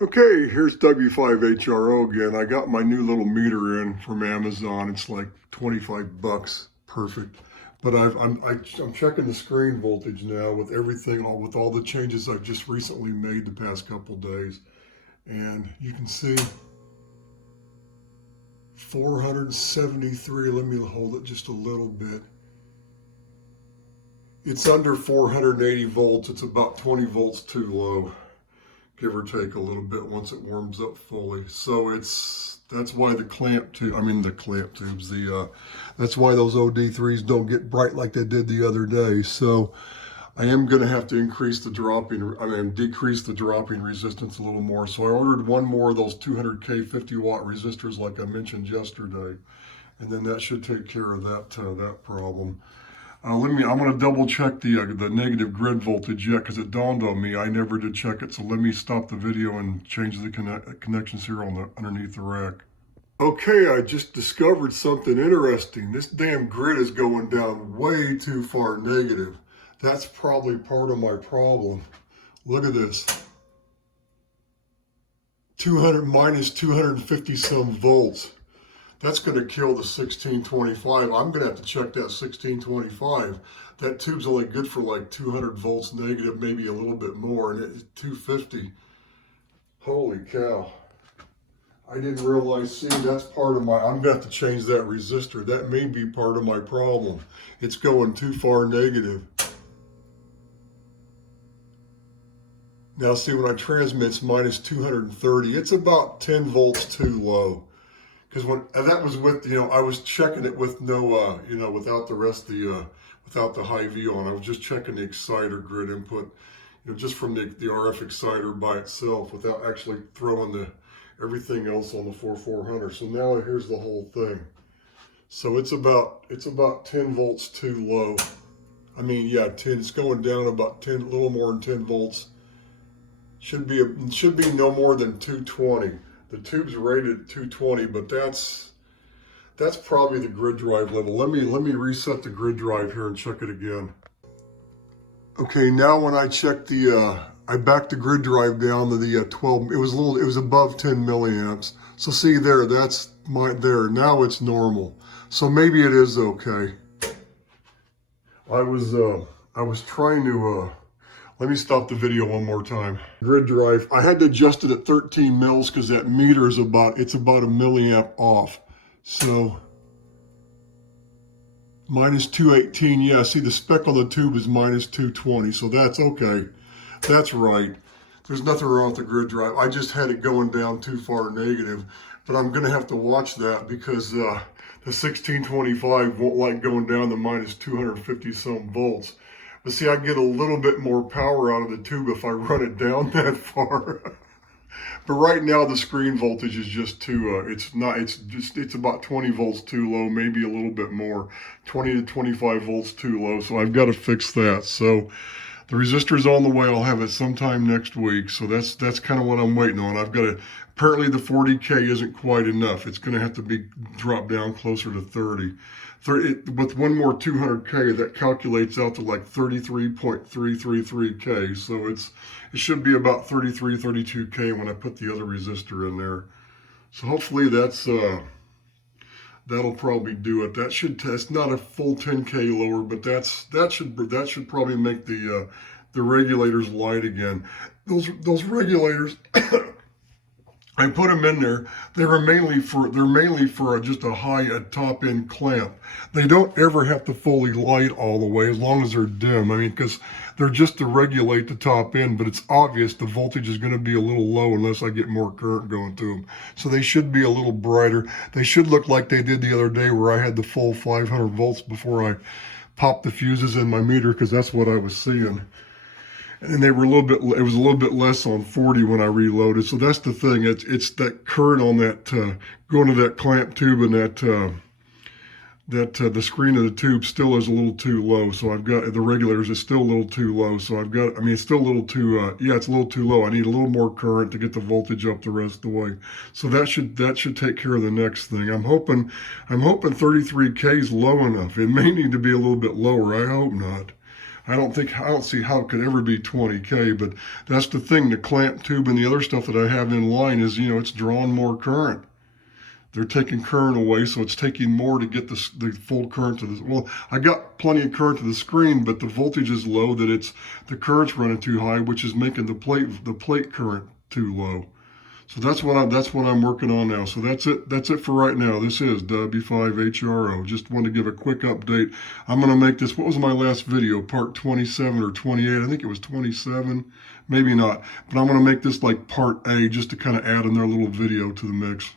Okay, here's W5HRO again. I got my new little meter in from Amazon. It's like 25 bucks. Perfect. But I'm checking the screen voltage now with everything, with all the changes I just recently made the past couple days. And you can see 473. Let me hold it just a little bit. It's under 480 volts. It's about 20 volts too low, give or take a little bit once it warms up fully. So that's why the clamp tube, the clamp tubes, that's why those OD3s don't get bright like they did the other day. So I am going to have to decrease the dropping resistance a little more. So I ordered one more of those 200K 50 watt resistors like I mentioned yesterday. And then that should take care of that problem. I'm going to double check the negative grid voltage yet, because it dawned on me I never did check it. So let me stop the video and change the connections here on underneath the rack. Okay, I just discovered something interesting. This damn grid is going down way too far negative. That's probably part of my problem. Look at this. 200 minus 250 some volts. That's going to kill the 1625. I'm going to have to check that 1625. That tube's only good for like 200 volts negative, maybe a little bit more, and it's 250. Holy cow. I didn't realize, see, that's part of I'm going to have to change that resistor. That may be part of my problem. It's going too far negative. Now see, when I transmit, it's minus 230. It's about 10 volts too low. Because that was with, I was checking it with no, without the rest of without the high V on. I was just checking the exciter grid input, just from the RF exciter by itself without actually throwing everything else on the 4400. So now here's the whole thing. So it's about 10 volts too low. 10, it's going down about 10, a little more than 10 volts. Should be no more than 220. The tube's rated at 220, but that's probably the grid drive level. Let me reset the grid drive here and check it again. Okay, now when I check I backed the grid drive down to the 12. It was above 10 milliamps. So see there, now it's normal. So maybe it is okay. I was trying to. Let me stop the video one more time. Grid drive, I had to adjust it at 13 mils because that meter is about a milliamp off. So minus 218, yeah, see the spec on the tube is minus 220, so that's okay. That's right. There's nothing wrong with the grid drive. I just had it going down too far negative, but I'm gonna have to watch that because the 1625 won't like going down to minus 250 some volts. But see, I get a little bit more power out of the tube if I run it down that far. But right now the screen voltage is just too, it's about 20 volts too low, maybe a little bit more, 20 to 25 volts too low. So I've got to fix that. So the resistor's on the way. I'll have it sometime next week. So that's kind of what I'm waiting on. Apparently the 40K isn't quite enough. It's going to have to be dropped down closer to 30. With one more 200K, that calculates out to like 33.333K. So it should be about 33, 32K when I put the other resistor in there. So hopefully that'll probably do it. That should test, not a full 10K lower, but that should probably make the regulators light again. Those regulators. I put them in there. They're mainly for just a top end clamp. They don't ever have to fully light all the way as long as they're dim. Because they're just to regulate the top end, but it's obvious the voltage is going to be a little low unless I get more current going to them. So they should be a little brighter. They should look like they did the other day where I had the full 500 volts before I popped the fuses in my meter, because that's what I was seeing. And they were it was a little bit less on 40 when I reloaded. So that's the thing. It's that current on that, going to that clamp tube, and the screen of the tube still is a little too low. So I've got, the regulators is still a little too low. So it's still a little too, it's a little too low. I need a little more current to get the voltage up the rest of the way. So that should take care of the next thing. I'm hoping 33K is low enough. It may need to be a little bit lower. I hope not. I don't see how it could ever be 20K, but that's the thing. The clamp tube and the other stuff that I have in line is, it's drawing more current. They're taking current away, so it's taking more to get the full current to the, well, I got plenty of current to the screen, but the voltage is low that the current's running too high, which is making the plate current too low. So that's what I'm working on now. So that's it for right now. This is W5HRO. Just wanted to give a quick update. I'm going to make this, what was my last video? Part 27 or 28. I think it was 27. Maybe not. But I'm going to make this like part A just to kind of add another little video to the mix.